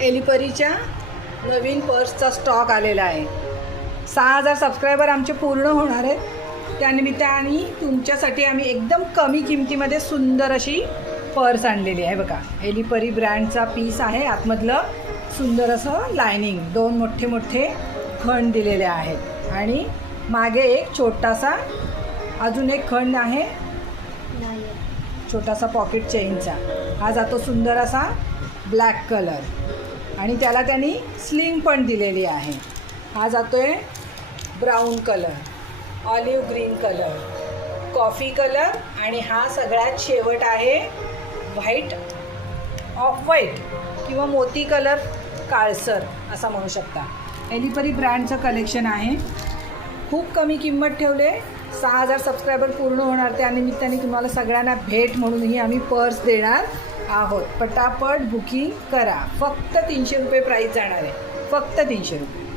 एलिपरीच्या नवीन पर्सचा stock आलेला आहे. 6000 subscriber आमचे पूर्ण होणार आहेत. त्यानिमित्ताने तुमच्यासाठी आम्ही एकदम कमी किमतीमध्ये सुंदर अशी पर्स आणलेली आहे. बघा, एलिपरी ब्रँडचा पीस आहे. आतमधलं सुंदर असं लायनिंग, 2 मोठे मोठे खण दिलेले आहेत आणि मागे एक छोटासा अजून एक खण आहे, छोटासा पॉकेट चेनचा. हा जातो सुंदर असा ब्लॅक कलर आणि त्याला त्यांनी स्लिंग पण दिलेली आहे. हा जातोय brown colour, olive green colour, coffee colour आणि हा सगळ्यात शेवट आहे व्हाईट, ऑफ व्हाईट किंवा मोती कलर, काळसर असा म्हणू शकता. एलिपरी ब्रँडचं कलेक्शन आहे. खूप कमी किंमत ठेवले. 6000 सबस्क्रायबर पूर्ण होणार, त्यानिमित्ताने तुम्हाला सगळ्यांना भेट म्हणूनही आम्ही पर्स देणार आहोत. पटापट बुकिंग करा. फक्त 300 रुपये प्राईस जाणार आहे, फक्त 300 रुपये.